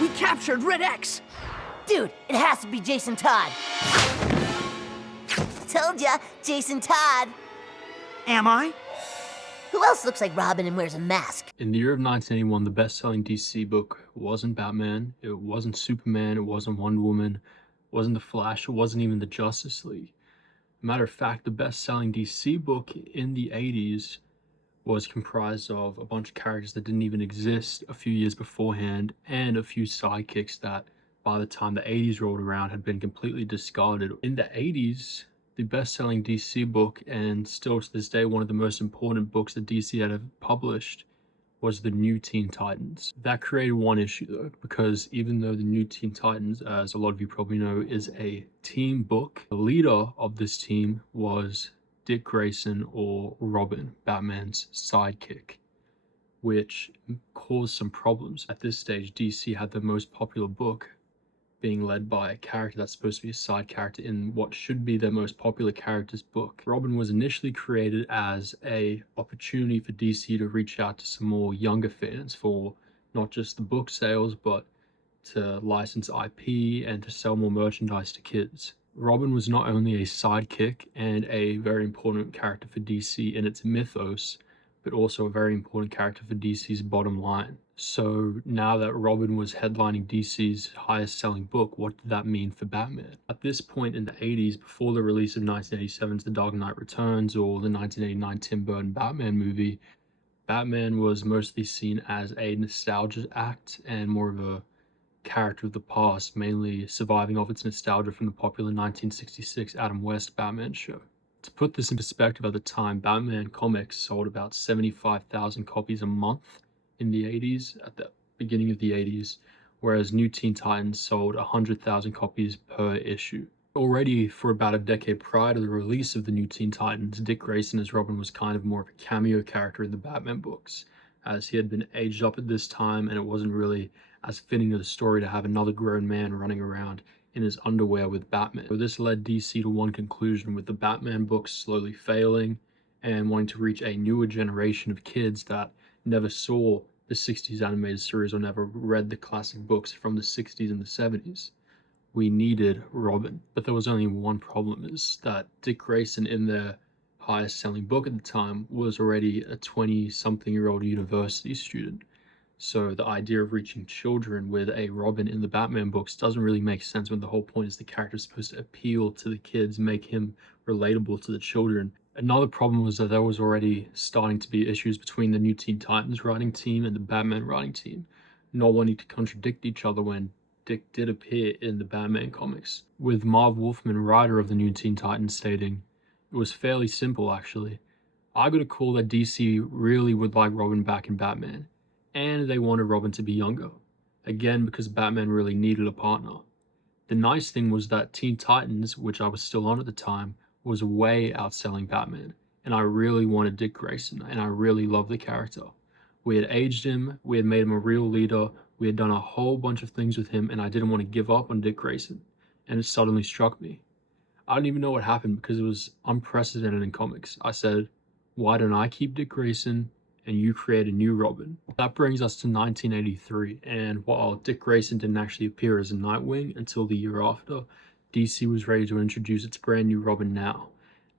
We captured Red X! Dude, it has to be Jason Todd. Told ya, Jason Todd. Am I? Who else looks like Robin and wears a mask? In the year of 1981, the best-selling DC book wasn't Batman, it wasn't Superman, it wasn't Wonder Woman, it wasn't The Flash, it wasn't even the Justice League. Matter of fact, the best-selling DC book in the 80s was comprised of a bunch of characters that didn't even exist a few years beforehand, and a few sidekicks that, by the time the 80s rolled around, had been completely discarded. In the 80s, the best-selling DC book, and still to this day one of the most important books that DC had ever published, was the New Teen Titans. That created one issue though, because even though the New Teen Titans, as a lot of you probably know, is a team book, the leader of this team was Dick Grayson, or Robin, Batman's sidekick, which caused some problems. At this stage, DC had the most popular book being led by a character that's supposed to be a side character in what should be their most popular character's book. Robin was initially created as an opportunity for DC to reach out to some more younger fans for not just the book sales, but to license IP and to sell more merchandise to kids. Robin was not only a sidekick and a very important character for DC in its mythos, but also a very important character for DC's bottom line. So now that Robin was headlining DC's highest selling book, what did that mean for Batman? At this point in the 80s, before the release of 1987's The Dark Knight Returns or the 1989 Tim Burton Batman movie, Batman was mostly seen as a nostalgia act and more of a character of the past, mainly surviving off its nostalgia from the popular 1966 Adam West Batman show. To put this in perspective, at the time, Batman comics sold about 75,000 copies a month in the 80s, at the beginning of the 80s, whereas New Teen Titans sold 100,000 copies per issue. Already for about a decade prior to the release of the New Teen Titans, Dick Grayson as Robin was kind of more of a cameo character in the Batman books, as he had been aged up at this time and it wasn't really as fitting to the story to have another grown man running around in his underwear with Batman. So this led DC to one conclusion, with the Batman books slowly failing and wanting to reach a newer generation of kids that never saw the 60s animated series or never read the classic books from the 60s and the 70s. We needed Robin. But there was only one problem, is that Dick Grayson, in their highest selling book at the time, was already a 20-something-year-old university student. So the idea of reaching children with a Robin in the Batman books doesn't really make sense, when the whole point is the character is supposed to appeal to the kids, make him relatable to the children. Another problem was that there was already starting to be issues between the New Teen Titans writing team and the Batman writing team, not wanting to contradict each other when Dick did appear in the Batman comics, with Marv Wolfman, writer of the New Teen Titans, stating, "It was fairly simple actually. I got a call that DC really would like Robin back in Batman, and they wanted Robin to be younger. Again, because Batman really needed a partner. The nice thing was that Teen Titans, which I was still on at the time, was way outselling Batman, and I really wanted Dick Grayson, and I really loved the character. We had aged him, we had made him a real leader, we had done a whole bunch of things with him, and I didn't want to give up on Dick Grayson. And it suddenly struck me. I don't even know what happened, because it was unprecedented in comics. I said, why don't I keep Dick Grayson and you create a new Robin? That brings us to 1983, and while Dick Grayson didn't actually appear as a Nightwing until the year after, DC was ready to introduce its brand new Robin now.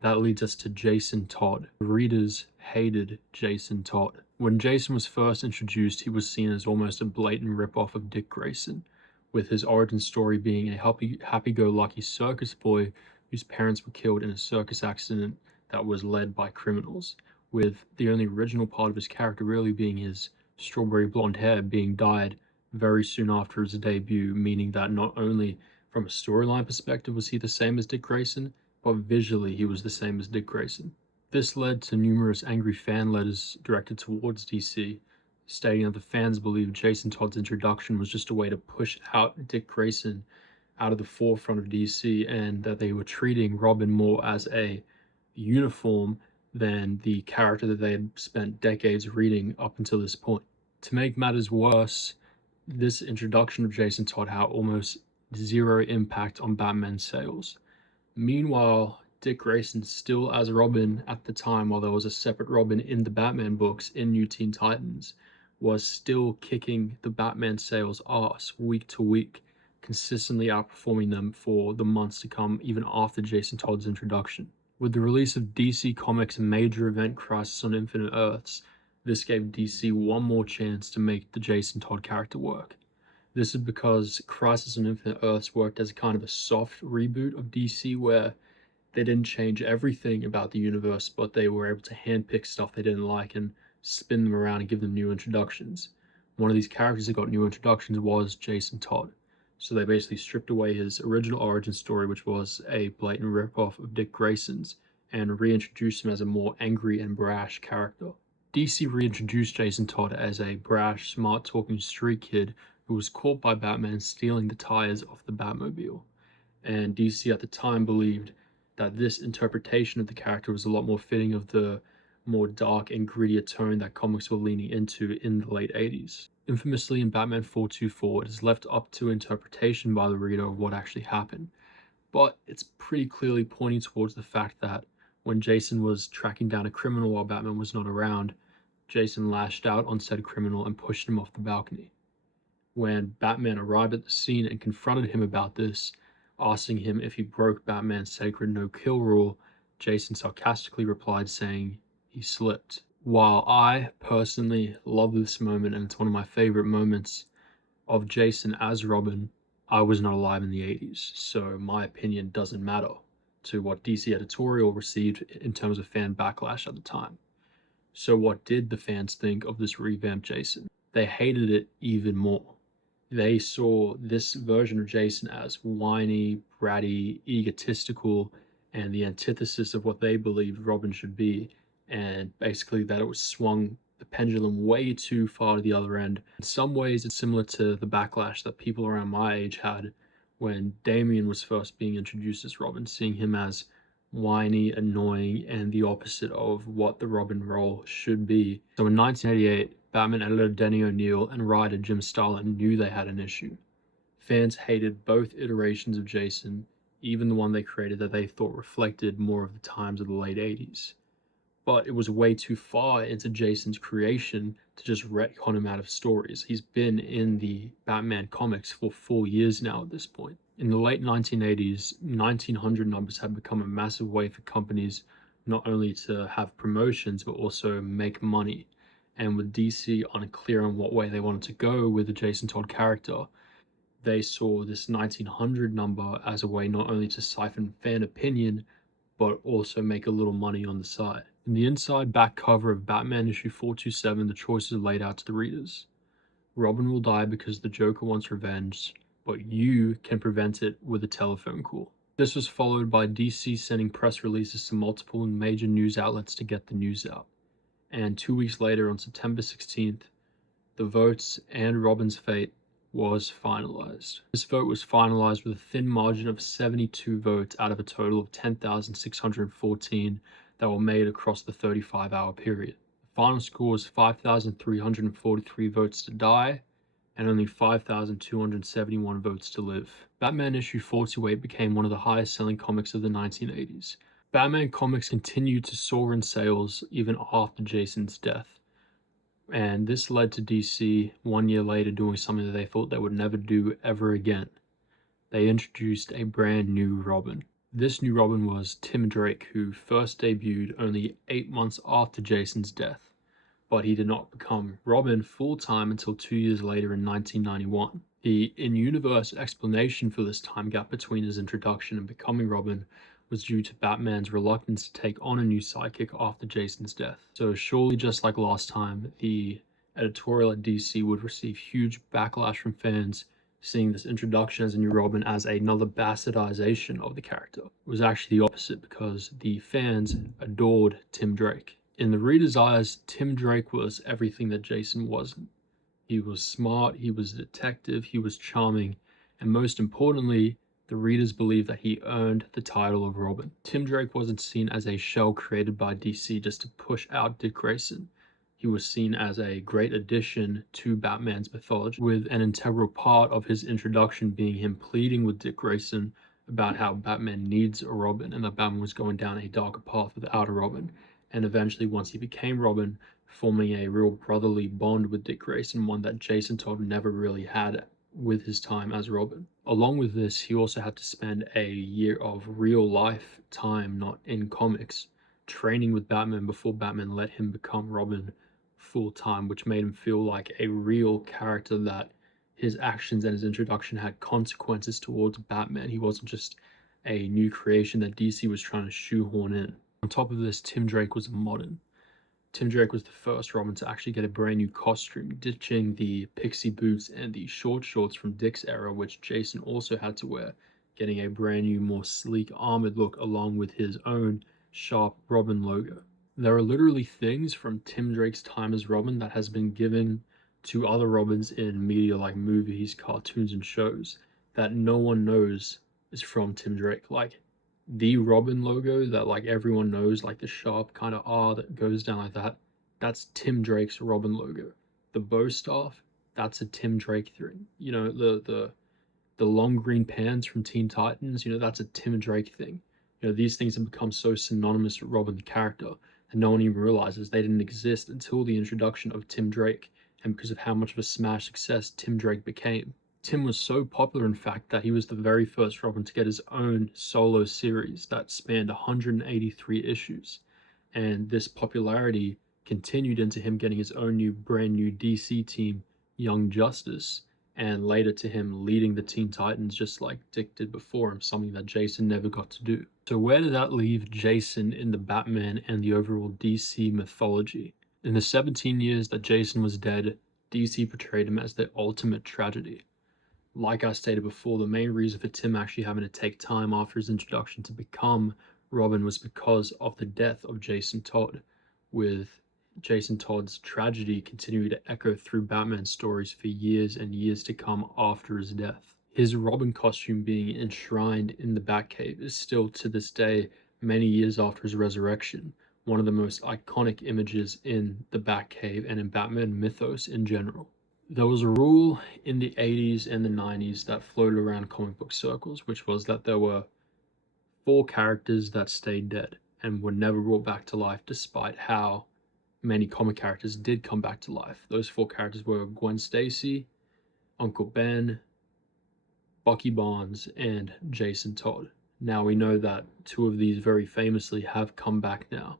That leads us to Jason Todd. Readers hated Jason Todd. When Jason was first introduced, he was seen as almost a blatant rip-off of Dick Grayson, with his origin story being a happy-go-lucky circus boy whose parents were killed in a circus accident that was led by criminals, with the only original part of his character really being his strawberry blonde hair being dyed very soon after his debut, meaning that not only from a storyline perspective was he the same as Dick Grayson, but visually he was the same as Dick Grayson. This led to numerous angry fan letters directed towards DC, stating that the fans believed Jason Todd's introduction was just a way to push out Dick Grayson out of the forefront of DC, and that they were treating Robin more as a uniform than the character that they had spent decades reading up until this point. To make matters worse, this introduction of Jason Todd had almost zero impact on Batman sales. Meanwhile, Dick Grayson, still as Robin at the time, while there was a separate Robin in the Batman books in New Teen Titans, was still kicking the Batman sales ass week to week, consistently outperforming them for the months to come, even after Jason Todd's introduction. With the release of DC Comics' major event Crisis on Infinite Earths, this gave DC one more chance to make the Jason Todd character work. This is because Crisis on Infinite Earths worked as kind of a soft reboot of DC where they didn't change everything about the universe, but they were able to handpick stuff they didn't like and spin them around and give them new introductions. One of these characters that got new introductions was Jason Todd. So they basically stripped away his original origin story, which was a blatant ripoff of Dick Grayson's, and reintroduced him as a more angry and brash character. DC reintroduced Jason Todd as a brash, smart-talking street kid who was caught by Batman stealing the tires off the Batmobile. And DC at the time believed that this interpretation of the character was a lot more fitting of the more dark and grittier tone that comics were leaning into in the late 80s. Infamously in Batman 424, it is left up to interpretation by the reader of what actually happened, but it's pretty clearly pointing towards the fact that when Jason was tracking down a criminal while Batman was not around, Jason lashed out on said criminal and pushed him off the balcony. When Batman arrived at the scene and confronted him about this, asking him if he broke Batman's sacred no-kill rule, Jason sarcastically replied saying he slipped. While I personally love this moment and it's one of my favorite moments of Jason as Robin, I was not alive in the 80s, so my opinion doesn't matter to what DC editorial received in terms of fan backlash at the time. So what did the fans think of this revamped Jason? They hated it even more. They saw this version of Jason as whiny, bratty, egotistical, and the antithesis of what they believed Robin should be, and basically that it was swung the pendulum way too far to the other end. In some ways, it's similar to the backlash that people around my age had when Damian was first being introduced as Robin, seeing him as whiny, annoying, and the opposite of what the Robin role should be. So in 1988, Batman editor Denny O'Neil and writer Jim Starlin knew they had an issue. Fans hated both iterations of Jason, even the one they created that they thought reflected more of the times of the late 80s. But it was way too far into Jason's creation to just retcon him out of stories. He's been in the Batman comics for 4 years now at this point. In the late 1980s, 1900 numbers had become a massive way for companies not only to have promotions but also make money. And with DC unclear on what way they wanted to go with the Jason Todd character, they saw this 1900 number as a way not only to siphon fan opinion but also make a little money on the side. In the inside back cover of Batman issue 427, the choice is laid out to the readers. Robin will die because the Joker wants revenge, but you can prevent it with a telephone call. This was followed by DC sending press releases to multiple major news outlets to get the news out. And 2 weeks later, on September 16th, the votes and Robin's fate was finalized. This vote was finalized with a thin margin of 72 votes out of a total of 10,614 that were made across the 35-hour period. The final score was 5,343 votes to die and only 5,271 votes to live. Batman issue 428 became one of the highest selling comics of the 1980s. Batman comics continued to soar in sales even after Jason's death. And this led to DC 1 year later doing something that they thought they would never do ever again. They introduced a brand new Robin. This new Robin was Tim Drake, who first debuted only 8 months after Jason's death, but he did not become Robin full-time until 2 years later in 1991. The in-universe explanation for this time gap between his introduction and becoming Robin was due to Batman's reluctance to take on a new sidekick after Jason's death. So surely just like last time, the editorial at DC would receive huge backlash from fans seeing this introduction as a new Robin as another bastardization of the character. It was actually the opposite because the fans adored Tim Drake. In the reader's eyes, Tim Drake was everything that Jason wasn't. He was smart, he was a detective, he was charming, and most importantly, the readers believed that he earned the title of Robin. Tim Drake wasn't seen as a shell created by DC just to push out Dick Grayson. He was seen as a great addition to Batman's mythology, with an integral part of his introduction being him pleading with Dick Grayson about how Batman needs a Robin and that Batman was going down a darker path without a Robin. And eventually, once he became Robin, forming a real brotherly bond with Dick Grayson, one that Jason Todd never really had with his time as Robin. Along with this, he also had to spend a year of real life time, not in comics, training with Batman before Batman let him become Robin full time, which made him feel like a real character, that his actions and his introduction had consequences towards Batman. He wasn't just a new creation that DC was trying to shoehorn in. On top of this, Tim Drake was a modern. Tim Drake was the first Robin to actually get a brand new costume, ditching the pixie boots and the short shorts from Dick's era, which Jason also had to wear, getting a brand new, more sleek, armored look along with his own sharp Robin logo. There are literally things from Tim Drake's time as Robin that has been given to other Robins in media like movies, cartoons, and shows that no one knows is from Tim Drake. Like the Robin logo that like everyone knows, like the sharp kind of R that goes down like that, that's Tim Drake's Robin logo. The bow staff, that's a Tim Drake thing. You know, the long green pants from Teen Titans, you know, that's a Tim Drake thing. You know, these things have become so synonymous with Robin the character that no one even realizes they didn't exist until the introduction of Tim Drake, and because of how much of a smash success Tim Drake became. Tim was so popular, in fact, that he was the very first Robin to get his own solo series that spanned 183 issues. And this popularity continued into him getting his own brand new DC team, Young Justice, and later to him leading the Teen Titans just like Dick did before him, something that Jason never got to do. So where did that leave Jason in the Batman and the overall DC mythology? In the 17 years that Jason was dead, DC portrayed him as the ultimate tragedy. Like I stated before, the main reason for Tim actually having to take time after his introduction to become Robin was because of the death of Jason Todd, with Jason Todd's tragedy continuing to echo through Batman stories for years and years to come after his death. His Robin costume being enshrined in the Batcave is still to this day, many years after his resurrection, one of the most iconic images in the Batcave and in Batman mythos in general. There was a rule in the 80s and the 90s that floated around comic book circles, which was that there were 4 characters that stayed dead and were never brought back to life, despite how many comic characters did come back to life. Those 4 characters were Gwen Stacy, Uncle Ben, Bucky Barnes, and Jason Todd. Now we know that 2 of these very famously have come back now,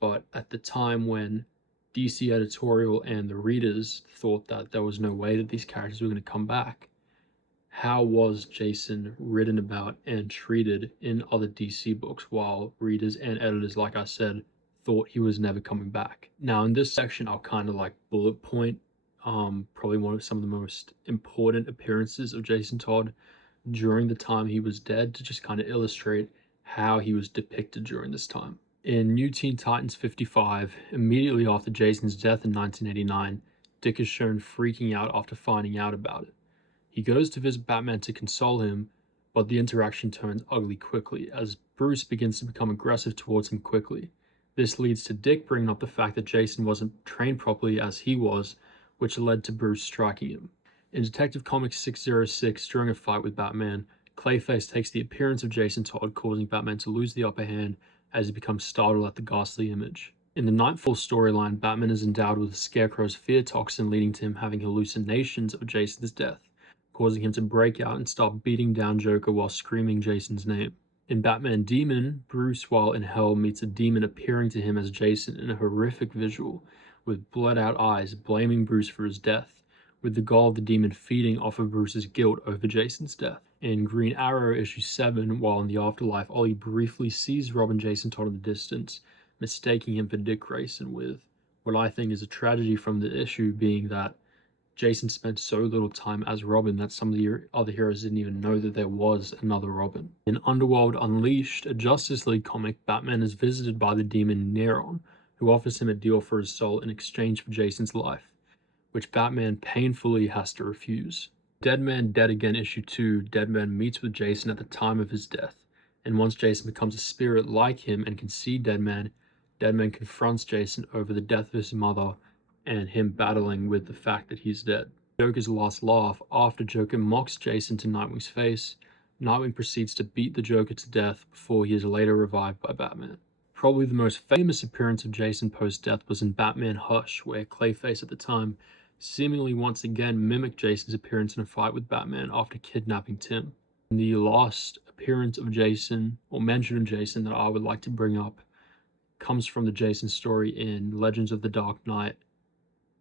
but at the time when DC editorial and the readers thought that there was no way that these characters were going to come back, how was Jason written about and treated in other DC books, while readers and editors, like I said, thought he was never coming back? Now in this section, I'll kind of like bullet point probably some of the most important appearances of Jason Todd during the time he was dead, to just kind of illustrate how he was depicted during this time. In New Teen Titans 55, immediately after Jason's death in 1989, Dick is shown freaking out after finding out about it. He goes to visit Batman to console him, but the interaction turns ugly quickly as Bruce begins to become aggressive towards him quickly. This leads to Dick bringing up the fact that Jason wasn't trained properly as he was, which led to Bruce striking him. In Detective Comics 606, during a fight with Batman, Clayface takes the appearance of Jason Todd, causing Batman to lose the upper hand as he becomes startled at the ghastly image. In the Nightfall storyline, Batman is endowed with the Scarecrow's fear toxin, leading to him having hallucinations of Jason's death, causing him to break out and start beating down Joker while screaming Jason's name. In Batman Demon, Bruce, while in hell, meets a demon appearing to him as Jason in a horrific visual, with bled-out eyes, blaming Bruce for his death, with the goal of the demon feeding off of Bruce's guilt over Jason's death. In Green Arrow issue 7, while in the afterlife, Ollie briefly sees Robin Jason Todd in the distance, mistaking him for Dick Grayson, with what I think is a tragedy from the issue being that Jason spent so little time as Robin that some of the other heroes didn't even know that there was another Robin. In Underworld Unleashed, a Justice League comic, Batman is visited by the demon Neron, who offers him a deal for his soul in exchange for Jason's life, which Batman painfully has to refuse. Dead Man Dead Again issue 2, Deadman meets with Jason at the time of his death, and once Jason becomes a spirit like him and can see Deadman, Deadman confronts Jason over the death of his mother and him battling with the fact that he's dead. Joker's last laugh, after Joker mocks Jason to Nightwing's face, Nightwing proceeds to beat the Joker to death before he is later revived by Batman. Probably the most famous appearance of Jason post-death was in Batman Hush, where Clayface at the time seemingly once again mimicked Jason's appearance in a fight with Batman after kidnapping Tim. The last appearance of Jason, or mention of Jason, that I would like to bring up comes from the Jason story in Legends of the Dark Knight,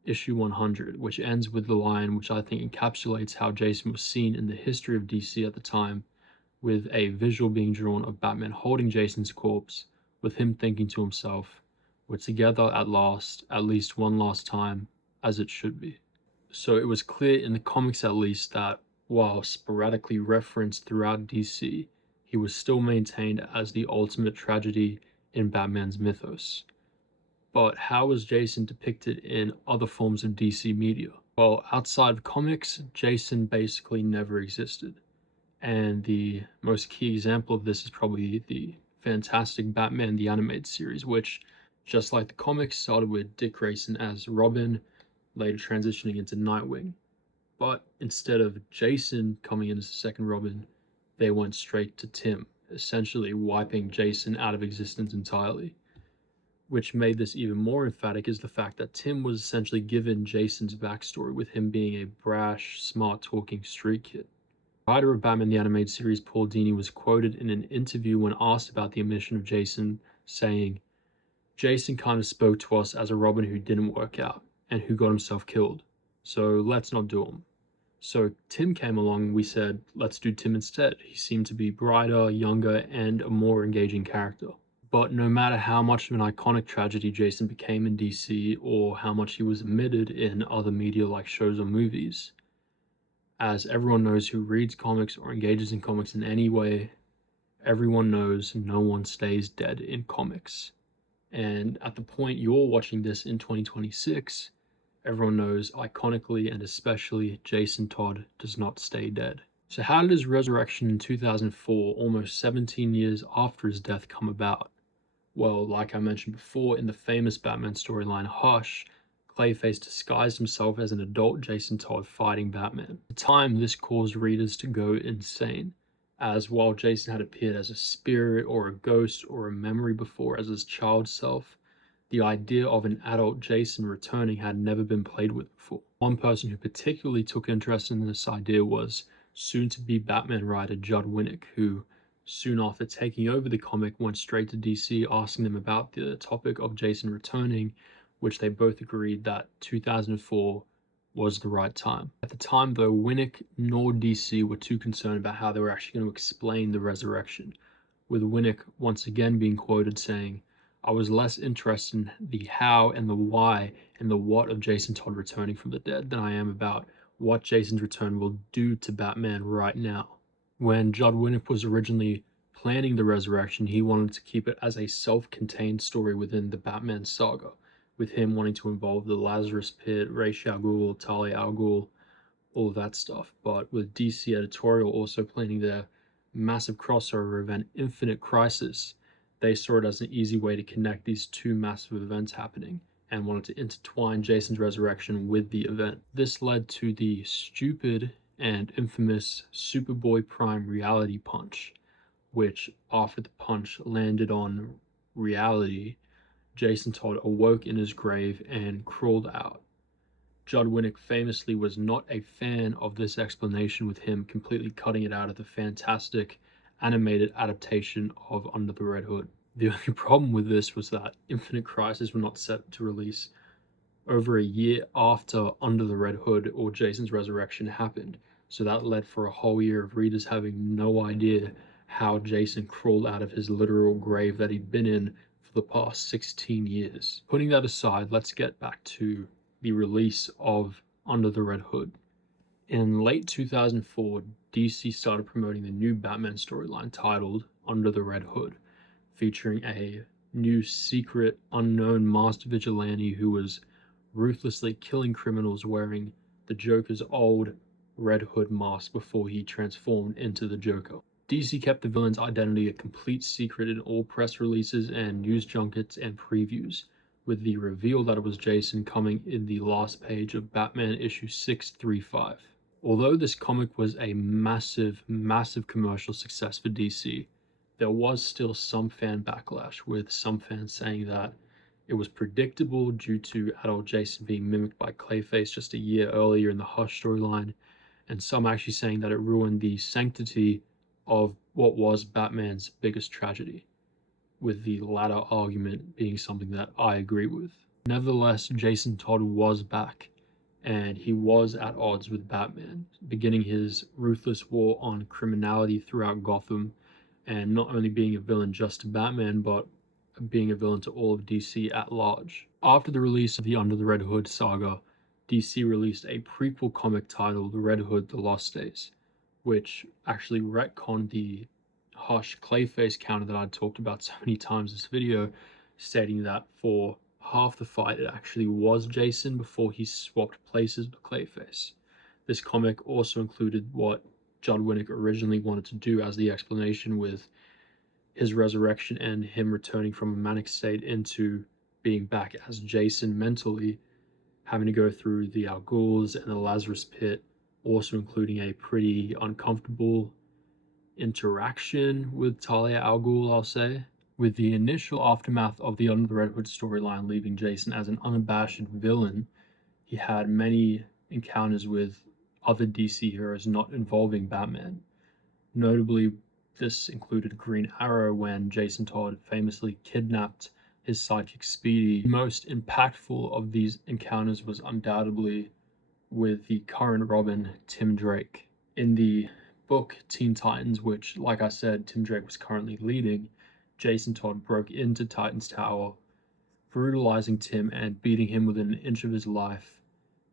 issue 100, which ends with the line which I think encapsulates how Jason was seen in the history of DC at the time, with a visual being drawn of Batman holding Jason's corpse, with him thinking to himself, "We're together at last, at least one last time, as it should be." So it was clear in the comics at least that, while sporadically referenced throughout DC, he was still maintained as the ultimate tragedy in Batman's mythos. But how was Jason depicted in other forms of DC media? Well, outside of comics, Jason basically never existed. And the most key example of this is probably the fantastic Batman the Animated Series, which, just like the comics, started with Dick Grayson as Robin, later transitioning into Nightwing. But instead of Jason coming in as the second Robin, they went straight to Tim, essentially wiping Jason out of existence entirely. Which made this even more emphatic is the fact that Tim was essentially given Jason's backstory, with him being a brash, smart-talking street kid. The writer of Batman the Animated Series, Paul Dini, was quoted in an interview when asked about the omission of Jason, saying, "Jason kind of spoke to us as a Robin who didn't work out, and who got himself killed. So let's not do him." So Tim came along and we said, let's do Tim instead. He seemed to be brighter, younger, and a more engaging character. But no matter how much of an iconic tragedy Jason became in DC, or how much he was omitted in other media like shows or movies, as everyone knows who reads comics or engages in comics in any way, everyone knows no one stays dead in comics. And at the point you're watching this in 2026, everyone knows iconically and especially Jason Todd does not stay dead. So how did his resurrection in 2004, almost 17 years after his death, come about? Well, like I mentioned before, in the famous Batman storyline Hush, Clayface disguised himself as an adult Jason Todd fighting Batman. At the time, this caused readers to go insane, as while Jason had appeared as a spirit or a ghost or a memory before as his child self, the idea of an adult Jason returning had never been played with before. One person who particularly took interest in this idea was soon-to-be Batman writer Judd Winnick, who, soon after taking over the comic, went straight to DC asking them about the topic of Jason returning, which they both agreed that 2004 was the right time. At the time, though, Winnick nor DC were too concerned about how they were actually going to explain the resurrection, with Winnick once again being quoted saying, "I was less interested in the how and the why and the what of Jason Todd returning from the dead than I am about what Jason's return will do to Batman right now." When Judd Winnick was originally planning the resurrection, he wanted to keep it as a self-contained story within the Batman saga, with him wanting to involve the Lazarus Pit, Ra's al Ghul, Talia al Ghul, all of that stuff. But with DC editorial also planning their massive crossover event, Infinite Crisis, they saw it as an easy way to connect these two massive events happening, and wanted to intertwine Jason's resurrection with the event. This led to the stupid and infamous Superboy Prime reality punch, which, after the punch landed on reality, Jason Todd awoke in his grave and crawled out. Judd Winnick famously was not a fan of this explanation, with him completely cutting it out of the fantastic animated adaptation of Under the Red Hood. The only problem with this was that Infinite Crisis were not set to release over a year after Under the Red Hood or Jason's resurrection happened, so that led for a whole year of readers having no idea how Jason crawled out of his literal grave that he'd been in for the past 16 years. Putting that aside, let's get back to the release of Under the Red Hood. In late 2004, DC started promoting the new Batman storyline titled Under the Red Hood, featuring a new secret, unknown master vigilante who was ruthlessly killing criminals wearing the Joker's old Red Hood mask before he transformed into the Joker. DC kept the villain's identity a complete secret in all press releases and news junkets and previews, with the reveal that it was Jason coming in the last page of Batman issue 635. Although this comic was a massive, massive commercial success for DC, there was still some fan backlash, with some fans saying that it was predictable due to adult Jason being mimicked by Clayface just a year earlier in the Hush storyline, and some actually saying that it ruined the sanctity of what was Batman's biggest tragedy, with the latter argument being something that I agree with. Nevertheless, Jason Todd was back, and he was at odds with Batman, beginning his ruthless war on criminality throughout Gotham, and not only being a villain just to Batman, but being a villain to all of DC at large. After the release of the Under the Red Hood saga, DC released a prequel comic titled Red Hood: The Lost Days, which actually retconned the Hush Clayface counter that I'd talked about so many times in this video, stating that for half the fight it actually was Jason before he swapped places with Clayface. This comic also included what Judd Winnick originally wanted to do as the explanation, with his resurrection and him returning from a manic state into being back as Jason mentally, having to go through the Al Ghuls and the Lazarus Pit, also including a pretty uncomfortable interaction with Talia al Ghul, I'll say. With the initial aftermath of the Under the Red Hood storyline leaving Jason as an unabashed villain, he had many encounters with other DC heroes not involving Batman. Notably, this included Green Arrow, when Jason Todd famously kidnapped his sidekick Speedy. The most impactful of these encounters was undoubtedly with the current Robin, Tim Drake. In the book Teen Titans, which, like I said, Tim Drake was currently leading, Jason Todd broke into Titan's Tower, brutalizing Tim and beating him within an inch of his life,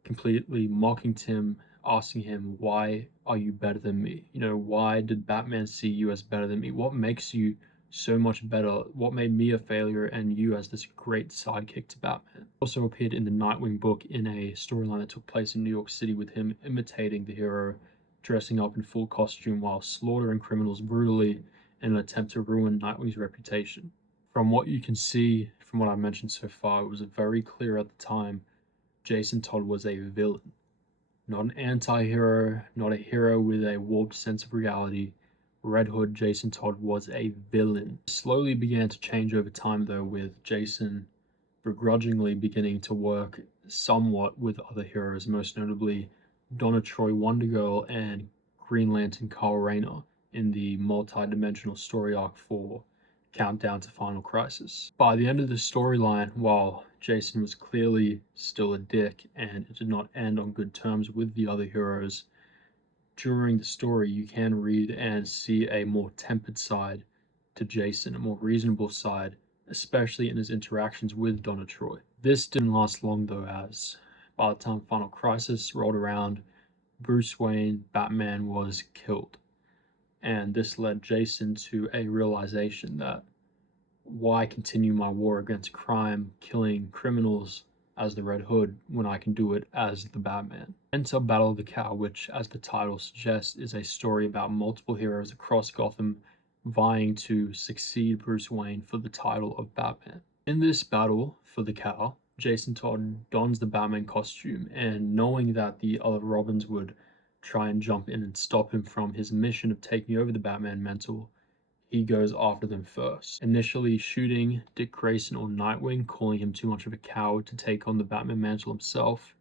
completely mocking Tim, asking him, "Why are you better than me? You know, why did Batman see you as better than me? What makes you so much better? What made me a failure and you as this great sidekick to Batman?" Also appeared in the Nightwing book in a storyline that took place in New York City, with him imitating the hero, dressing up in full costume while slaughtering criminals brutally in an attempt to ruin Nightwing's reputation. From what you can see from what I mentioned so far, it was very clear at the time Jason Todd was a villain. Not an anti-hero, not a hero with a warped sense of reality. Red Hood Jason Todd was a villain. It slowly began to change over time though, with Jason begrudgingly beginning to work somewhat with other heroes, most notably Donna Troy Wonder Girl and Green Lantern Kyle Rayner in the multi-dimensional story arc for Countdown to Final Crisis. By the end of the storyline, while Jason was clearly still a dick and it did not end on good terms with the other heroes, during the story you can read and see a more tempered side to Jason, a more reasonable side, especially in his interactions with Donna Troy. This didn't last long though, as by the time Final Crisis rolled around, Bruce Wayne, Batman, was killed. And this led Jason to a realization that why continue my war against crime, killing criminals as the Red Hood, when I can do it as the Batman. Enter Battle of the Cow, which, as the title suggests, is a story about multiple heroes across Gotham vying to succeed Bruce Wayne for the title of Batman. In this battle for the cow, Jason Todd dons the Batman costume, and knowing that the other Robins would try and jump in and stop him from his mission of taking over the Batman mantle, he goes after them first, initially shooting Dick Grayson or Nightwing, calling him too much of a coward to take on the Batman mantle himself.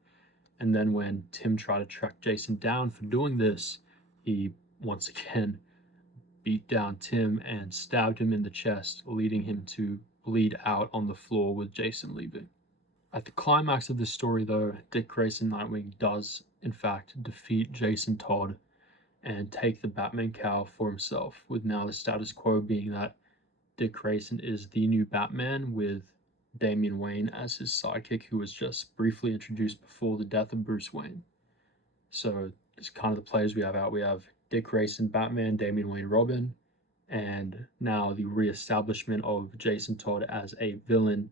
And then when Tim tried to track Jason down for doing this, he once again beat down Tim and stabbed him in the chest, leading him to bleed out on the floor with Jason leaving. At the climax of this story though, Dick Grayson Nightwing does in fact defeat Jason Todd and take the Batman cowl for himself, with now the status quo being that Dick Grayson is the new Batman, with Damian Wayne as his sidekick, who was just briefly introduced before the death of Bruce Wayne. So it's kind of the players we have out. We have Dick Grayson Batman, Damian Wayne Robin, and now the re-establishment of Jason Todd as a villain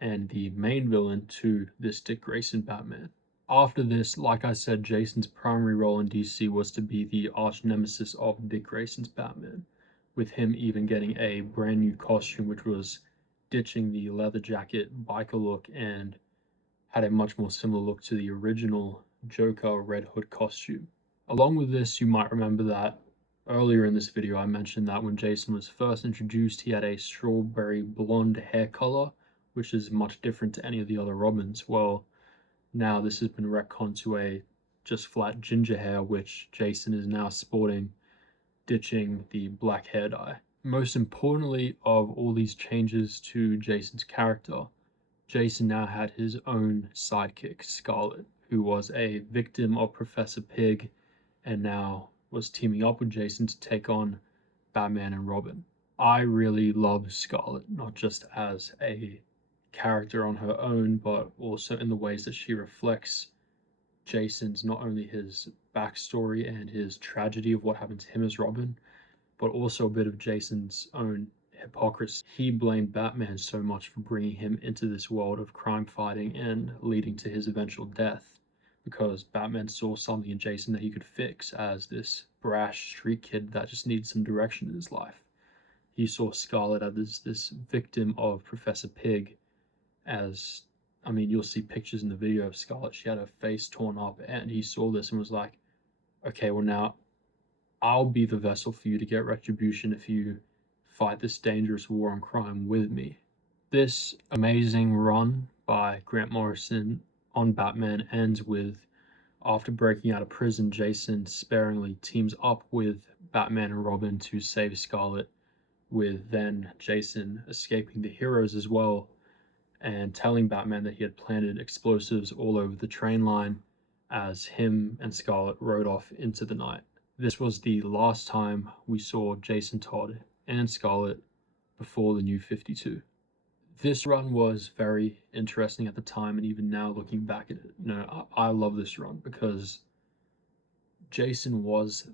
and the main villain to this Dick Grayson Batman. After this, like I said, Jason's primary role in DC was to be the arch nemesis of Dick Grayson's Batman, with him even getting a brand new costume which was ditching the leather jacket biker look and had a much more similar look to the original Joker Red Hood costume. Along with this, you might remember that Earlier in this video, I mentioned that when Jason was first introduced, he had a strawberry blonde hair color, which is much different to any of the other Robins. Well, now this has been retconned to a just flat ginger hair, which Jason is now sporting, ditching the black hair dye. Most importantly of all these changes to Jason's character, Jason now had his own sidekick, Scarlet, who was a victim of Professor Pig and now was teaming up with Jason to take on Batman and Robin. I really love Scarlet, not just as a character on her own, but also in the ways that she reflects Jason's, not only his backstory and his tragedy of what happened to him as Robin, but also a bit of Jason's own hypocrisy. He blamed Batman so much for bringing him into this world of crime fighting and leading to his eventual death, because Batman saw something in Jason that he could fix as this brash street kid that just needed some direction in his life. He saw Scarlet as this victim of Professor Pig, as, I mean, you'll see pictures in the video of Scarlet. She had her face torn up, and he saw this and was like, okay, well now I'll be the vessel for you to get retribution if you fight this dangerous war on crime with me. This amazing run by Grant Morrison on Batman ends with, after breaking out of prison, Jason sparingly teams up with Batman and Robin to save Scarlet, with then Jason escaping the heroes as well and telling Batman that he had planted explosives all over the train line as him and Scarlet rode off into the night. This was the last time we saw Jason Todd and Scarlet before the New 52. This run was very interesting at the time, and even now looking back at it, I love this run because Jason was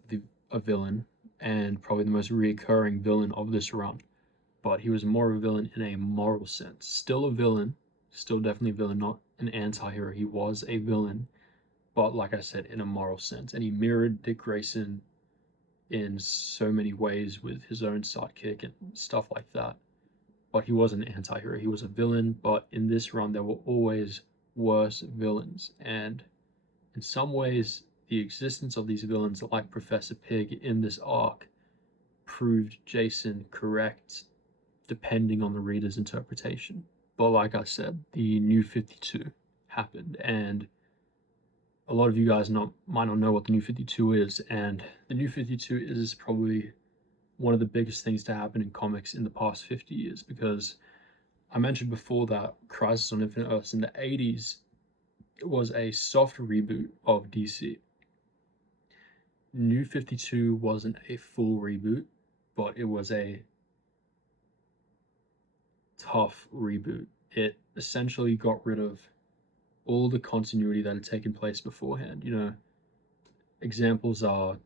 a villain and probably the most reoccurring villain of this run, but he was more of a villain in a moral sense. Still a villain, still definitely a villain, not an anti-hero. He was a villain, but like I said, in a moral sense, and he mirrored Dick Grayson in so many ways with his own sidekick and stuff like that. But he was an anti-hero. He was a villain, but in this run there were always worse villains, and in some ways the existence of these villains like Professor Pig in this arc proved Jason correct depending on the reader's interpretation. But like I said, the New 52 happened, and a lot of you guys might not know what the New 52 is, and the New 52 is probably one of the biggest things to happen in comics in the past 50 years, because I mentioned before that Crisis on Infinite Earths in the 80s was a soft reboot of DC. New 52 wasn't a full reboot, but it was a tough reboot. It essentially got rid of all the continuity that had taken place beforehand. Examples are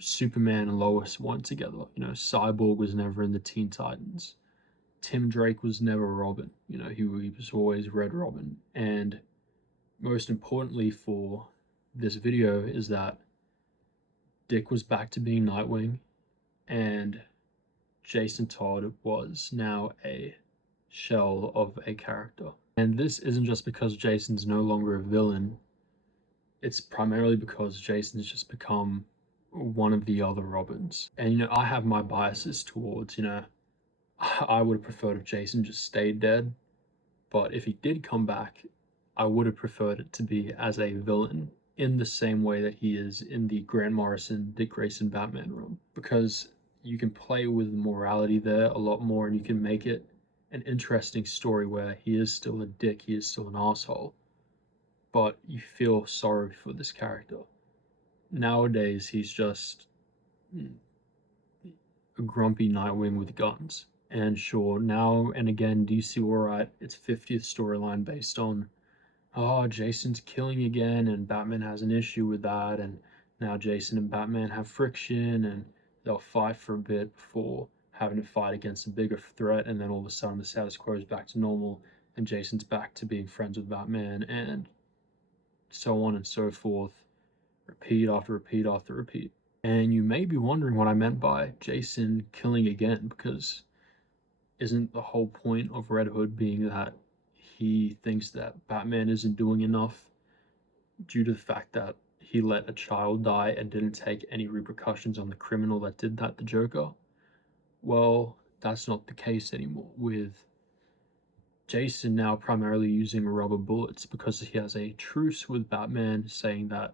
Superman and Lois weren't together. Cyborg was never in the Teen Titans. Tim Drake was never Robin. He was always Red Robin. And most importantly for this video is that Dick was back to being Nightwing, and Jason Todd was now a shell of a character. And this isn't just because Jason's no longer a villain. It's primarily because Jason's just become one of the other Robins. And I have my biases towards, I would have preferred if Jason just stayed dead, but if he did come back, I would have preferred it to be as a villain in the same way that he is in the Grant Morrison, Dick Grayson Batman run, because you can play with morality there a lot more, and you can make it an interesting story where he is still a dick, he is still an asshole, but you feel sorry for this character. Nowadays, he's just a grumpy Nightwing with guns. And sure, now and again, DC will write its 50th storyline based on, Jason's killing again, and Batman has an issue with that, and now Jason and Batman have friction, and they'll fight for a bit before having to fight against a bigger threat, and then all of a sudden the status quo is back to normal, and Jason's back to being friends with Batman, and so on and so forth, repeat after repeat after repeat. And you may be wondering what I meant by Jason killing again, because isn't the whole point of Red Hood being that he thinks that Batman isn't doing enough due to the fact that he let a child die and didn't take any repercussions on the criminal that did that, the Joker. Well, that's not the case anymore, with Jason now primarily using rubber bullets because he has a truce with Batman, saying that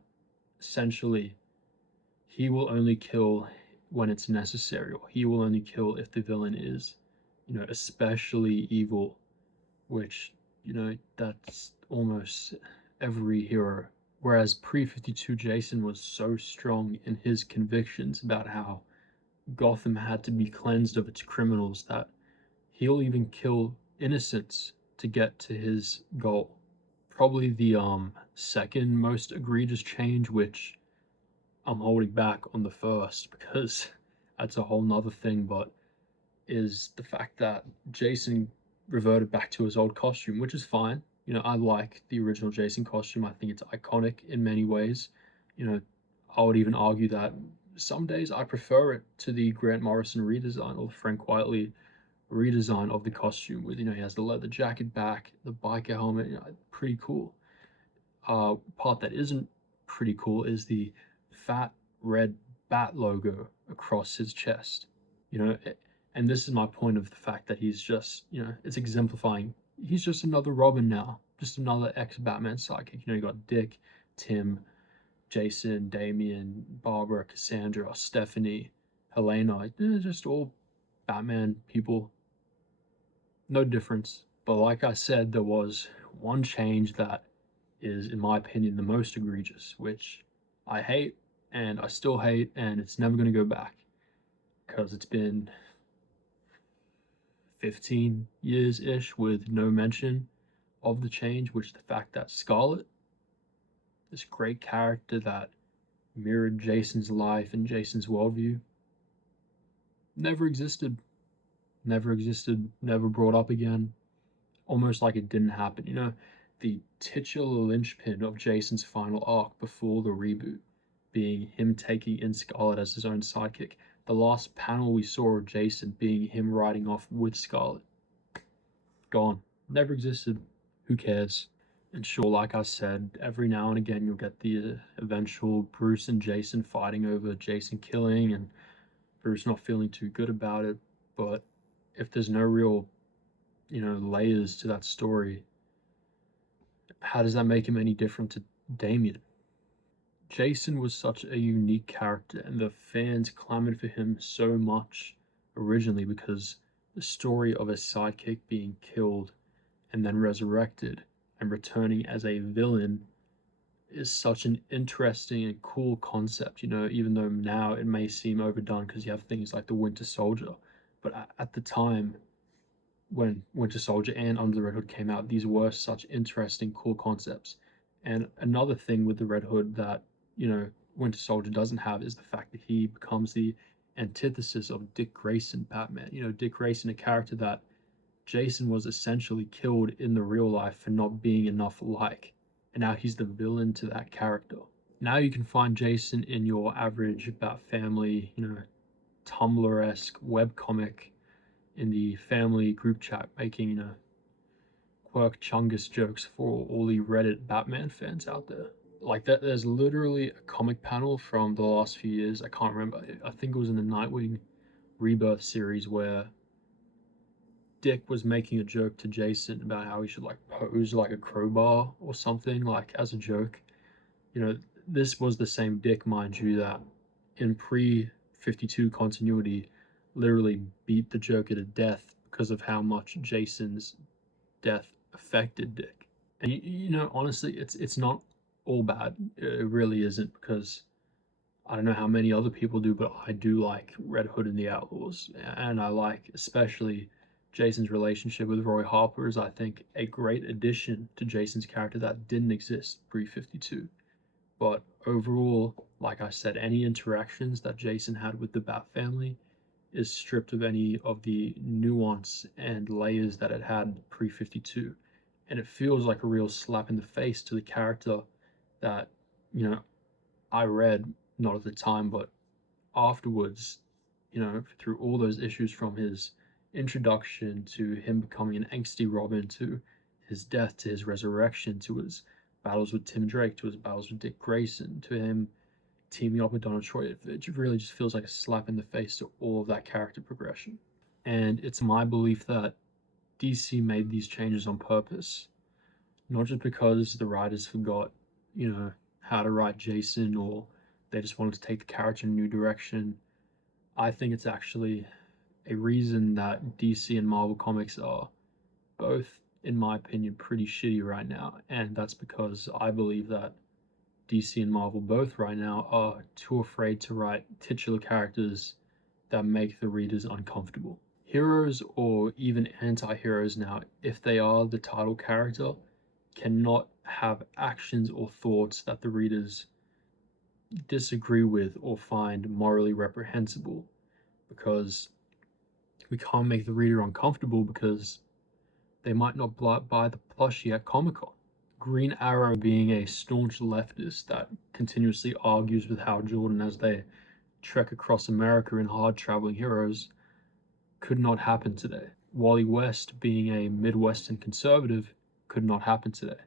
essentially he will only kill when it's necessary, or he will only kill if the villain is, especially evil, which, that's almost every hero. Whereas pre 52 Jason was so strong in his convictions about how Gotham had to be cleansed of its criminals that he'll even kill innocents to get to his goal. Probably the second most egregious change, which I'm holding back on the first because that's a whole nother thing, but is the fact that Jason reverted back to his old costume, which is fine. I like the original Jason costume. I think it's iconic in many ways. You know, I would even argue that some days I prefer it to the Grant Morrison redesign or the Frank Whiteley redesign of the costume with, he has the leather jacket back, the biker helmet, pretty cool. Part that isn't pretty cool is the fat red bat logo across his chest. You know, and this is my point of the fact that he's just, it's exemplifying. He's just another Robin now, just another ex-Batman sidekick. You got Dick, Tim, Jason, Damian, Barbara, Cassandra, Stephanie, Helena, just all Batman people. No difference. But like I said, there was one change that is, in my opinion, the most egregious, which I hate and I still hate, and it's never going to go back because it's been 15 years ish with no mention of the change, which the fact that Scarlet, this great character that mirrored Jason's life and Jason's worldview, never existed, never brought up again, almost like it didn't happen. The titular linchpin of Jason's final arc before the reboot being him taking in Scarlet as his own sidekick. The last panel we saw of Jason being him riding off with Scarlet. Gone. Never existed. Who cares? And sure, like I said, every now and again you'll get the eventual Bruce and Jason fighting over Jason killing and Bruce not feeling too good about it. But if there's no real, layers to that story, how does that make him any different to Damian? Jason was such a unique character, and the fans clamored for him so much originally because the story of a sidekick being killed and then resurrected and returning as a villain is such an interesting and cool concept, even though now it may seem overdone because you have things like the Winter Soldier. But at the time, when Winter Soldier and Under the Red Hood came out, these were such interesting, cool concepts. And another thing with the Red Hood that, Winter Soldier doesn't have is the fact that he becomes the antithesis of Dick Grayson Batman. Dick Grayson, a character that Jason was essentially killed in the real life for not being enough like. And now he's the villain to that character. Now you can find Jason in your average Bat Family, Tumblr-esque webcomic in the family group chat making, quirk chungus jokes for all the Reddit Batman fans out there. Like that, there's literally a comic panel from the last few years. I can't remember. I think it was in the Nightwing Rebirth series where Dick was making a joke to Jason about how he should like pose like a crowbar or something, like as a joke. This was the same Dick, mind you, that in pre 52 continuity literally beat the Joker to death because of how much Jason's death affected Dick. And honestly, it's not all bad. It really isn't, because I don't know how many other people do, but I do like Red Hood and the Outlaws, and I like especially Jason's relationship with Roy Harper is, I think, a great addition to Jason's character that didn't exist pre 52. But overall, like I said, any interactions that Jason had with the Bat family is stripped of any of the nuance and layers that it had pre 52. And it feels like a real slap in the face to the character that, I read, not at the time, but afterwards, through all those issues from his introduction to him becoming an angsty Robin to his death to his resurrection to his battles with Tim Drake, to his battles with Dick Grayson, to him teaming up with Donald Troy. It really just feels like a slap in the face to all of that character progression. And it's my belief that DC made these changes on purpose, not just because the writers forgot, how to write Jason, or they just wanted to take the character in a new direction. I think it's actually a reason that DC and Marvel Comics are both, in my opinion, pretty shitty right now. And that's because I believe that DC and Marvel both right now are too afraid to write titular characters that make the readers uncomfortable. Heroes or even anti-heroes now, if they are the title character, cannot have actions or thoughts that the readers disagree with or find morally reprehensible, because we can't make the reader uncomfortable because they might not buy the plushie at Comic-Con. Green Arrow being a staunch leftist that continuously argues with Hal Jordan as they trek across America in hard-traveling heroes could not happen today. Wally West being a Midwestern conservative could not happen today.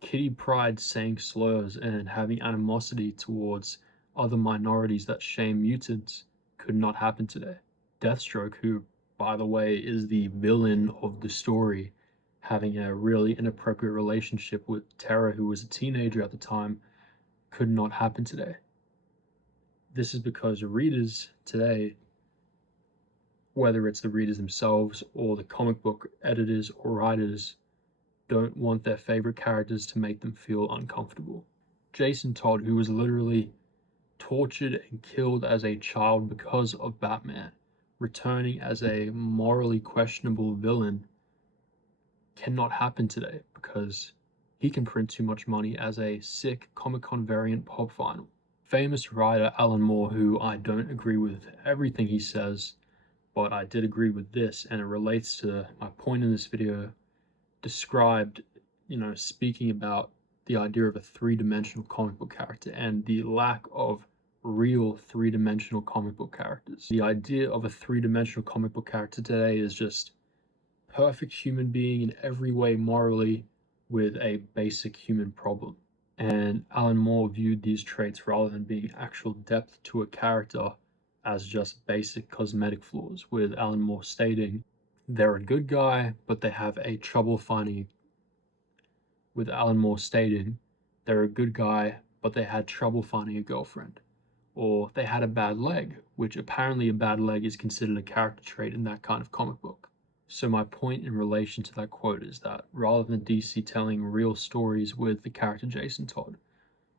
Kitty Pryde saying slurs and having animosity towards other minorities that shame mutants could not happen today. Deathstroke, who, by the way, is the villain of the story, having a really inappropriate relationship with Tara, who was a teenager at the time, could not happen today. This is because readers today, whether it's the readers themselves or the comic book editors or writers, don't want their favorite characters to make them feel uncomfortable. Jason Todd, who was literally tortured and killed as a child because of Batman, returning as a morally questionable villain, cannot happen today because he can print too much money as a sick Comic-Con variant pop vinyl. Famous writer Alan Moore, who I don't agree with everything he says, but I did agree with this, and it relates to my point in this video, described, speaking about the idea of a three-dimensional comic book character and the lack of real three-dimensional comic book characters. The idea of a three-dimensional comic book character today is just perfect human being in every way morally with a basic human problem. And Alan Moore viewed these traits, rather than being actual depth to a character, as just basic cosmetic flaws, with Alan Moore stating, they're a good guy, but they have a trouble finding, with Alan Moore stating, they're a good guy, but they had trouble finding a girlfriend. Or they had a bad leg, which apparently a bad leg is considered a character trait in that kind of comic book. So my point in relation to that quote is that rather than DC telling real stories with the character Jason Todd,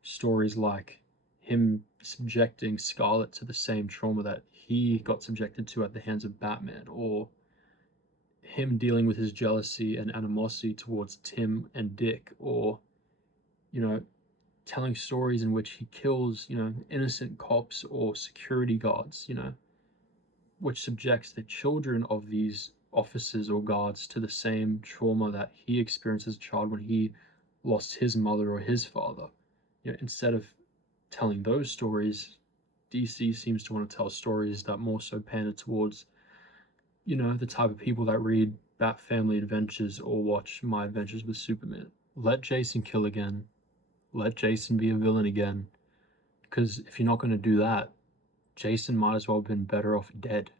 stories like him subjecting Scarlet to the same trauma that he got subjected to at the hands of Batman, or him dealing with his jealousy and animosity towards Tim and Dick, or, telling stories in which he kills, innocent cops or security guards, which subjects the children of these officers or guards to the same trauma that he experienced as a child when he lost his mother or his father. Instead of telling those stories, DC seems to want to tell stories that more so pander towards, the type of people that read Bat Family Adventures or watch My Adventures with Superman. Let Jason kill again. Let Jason be a villain again. Because if you're not going to do that, Jason might as well have been better off dead.